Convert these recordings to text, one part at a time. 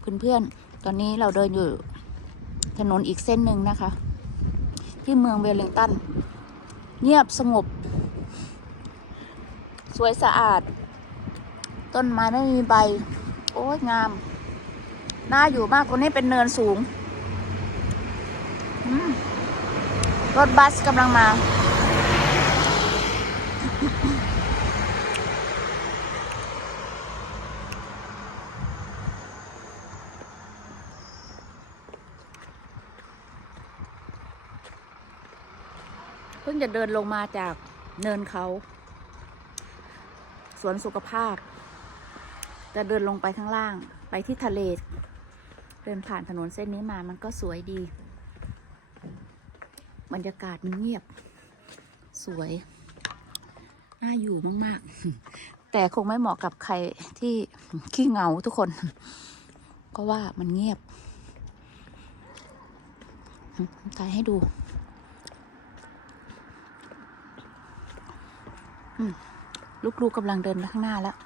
เพื่อนๆ ตอนนี้เราเดินอยู่ถนนอีกเส้นหนึ่งนะคะ ที่เมืองเวลลิงตัน เงียบสงบ สวยสะอาด ต้นไม้ไม่มีใบ โอ้ยงาม น่าอยู่มากตรงนี้เป็นเนินสูงรถบัสกำลังมา พิ่งจะเดินลงมาจากเนินเขา สวนสุขภาพ จะเดินลงไปข้างล่าง ไปที่ทะเล เดินผ่านถนนเส้นนี้มามันก็สวยดี บรรยากาศมันเงียบ สวย น่าอยู่มาก ๆ แต่คงไม่เหมาะกับใครที่ขี้เหงาทุกคนก็ว่ามันเงียบถ่ายให้ดู ลูกๆกกำลังเดินไปข้างหน้าแล้ว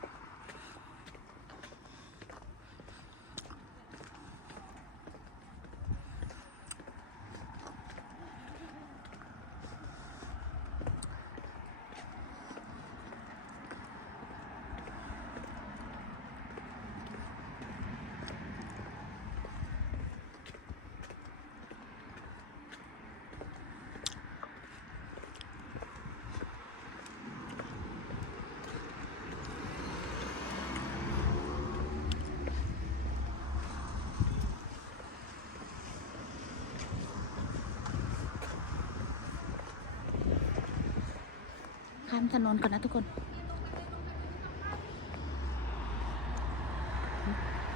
ข้ามถนนก่อนนะทุกคน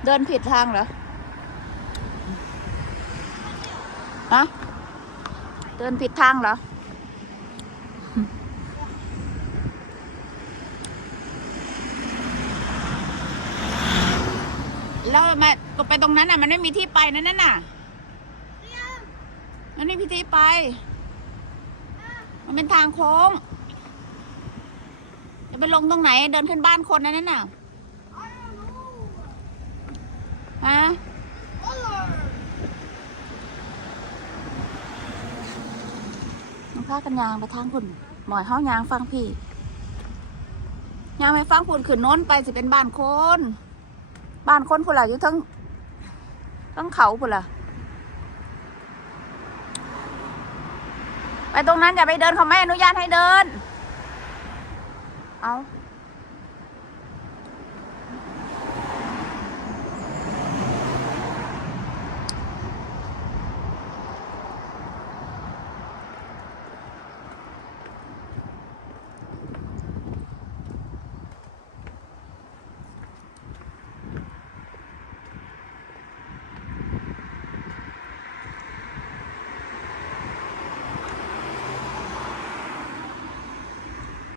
เดินผิดทางเหรอฮะเดินผิดทางเหรอ แล้วมาก็ไปตรงนั้นน่ะ มันไม่มีที่ไปนั่นน่ะ มันไม่มีที่ไป มันเป็นทางโค้ง ไปลงตรงไหน เดินขึ้นบ้านคนนั่นน่ะฮะน้องพากันยางไปทางคุณหมอยเฮายางฟังพี่ยางไปฟังคุณขึ้นโน้นไปสิเป็นบ้านคน บ้านคนพุ่นละอยู่ทั้งทั้งเขาพุ่นละไปตรงนั้นอย่าไปเดินเขาไม่อนุญาตให้เดิน 好。